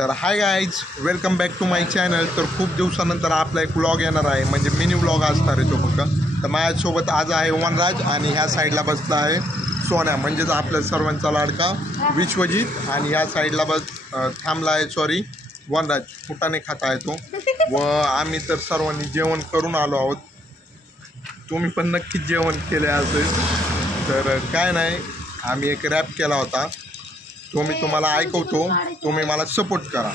तर hi guys, welcome back to my channel. तर खूप दिवसानंतर आपला एक व्लॉग येणार आहे, म्हणजे मिनी व्लॉग असणार आहे तो फक्त. तर माझ्यासोबत आज आहे वनराज आणि ह्या साईडला बसला आहे सोन्या, म्हणजेच आपल्या सर्वांचा लाडका विश्वजित. आणि ह्या साईडला थांबला आहे वनराज, फुटाने खाता आहे तो. व आम्ही तर सर्वांनी जेवण करून आलो आहोत. तुम्ही पण नक्कीच जेवण केले असेल. तर काय नाही, आम्ही एक रॅप केला होता, तो मी तुम्हाला ऐकवतो, तुम्ही मला सपोर्ट करा.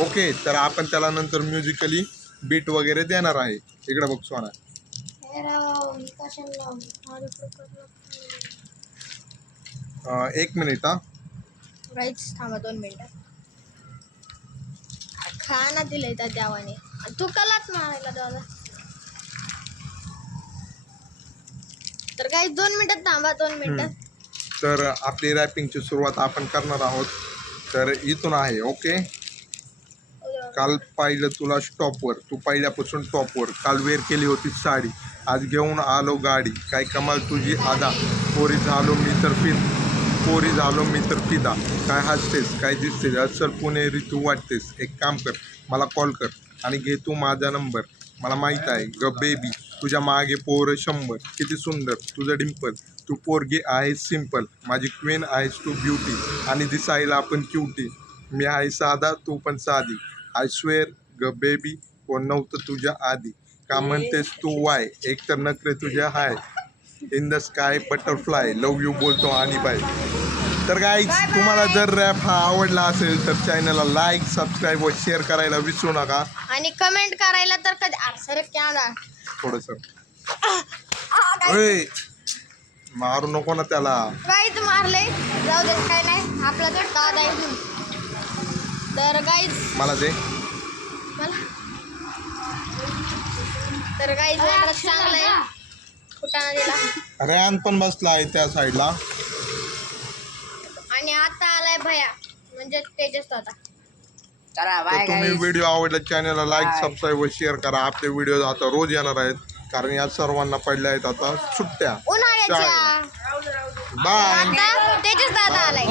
ओके, तर आपण त्याला नंतर म्युझिकली बीट वगैरे देणार आहे. इकडे बघ सोना. एक मिनिट. थांबा 2 मिनिटं. खाना दिलंय त्या देवाने, तू कलाच मारायला दादा. तर काही 2 मिनिटात थांबा, 2 मिनिटं. तर आपली रॅपिंगची सुरुवात आपण करणार आहोत. तर इथून आहे. ओके, काल पाहिलं तुला स्टॉपवर, तू पहिल्यापासून टॉपवर. काल वेअर केली होती साडी, आज घेऊन आलो गाडी. काय कमाल तुझी आदा, पोरी झालो मी तर फिदा. काय हसतेस, काय दिसतेस, असल पुणेरी तू वाटतेस. एक काम कर, मला कॉल कर आणि घे तू माझा नंबर. मला माहीत आहे ग बेबी, तुझ्या मागे पोरं 100. किती सुंदर तुझं डिंपल, तू पोरगी आहेस सिम्पल. माझी क्वीन आहेस तू ब्युटी, आणि दिसायला पण क्युटी. मी आहे साधा, तू पण साधी. आय स्वेअर ग बेबी, कोण नव्हतं तुझ्या आधी. का म्हणतेस तू वाय, एक तर नखरे तुझ्या hi. In the sky butterfly, love you बोलतो आणि बाय. तर गाईज, तुम्हाला जर रॅप हा आवडला असेल तर चॅनलला लाईक, सबस्क्राईब व शेअर करायला विसरू नका. आणि कमेंट करायला तर कधी सर क्या थोडंसं मारू नको ना त्याला. गाईच मारले, जाऊ दे, काय नाही, आपला तर दादा आहे. तर गाईज मला दे. तर गाईज चांगलं आहे, फुटाणा दिला. रॅन पण बसला आहे त्या साईडला. आणि आता आलाय भया, म्हणजे तेजस दादा. तर तुम्ही व्हिडिओ आवडला चॅनलला लाईक, सबस्क्राईब व शेअर करा. आपले व्हिडिओ आता रोज येणार आहेत, कारण या सर्वांना पडल्या आहेत आता सुट्ट्या उन्हाळ्याच्या. बाय. आता तेजस दादा आलाय.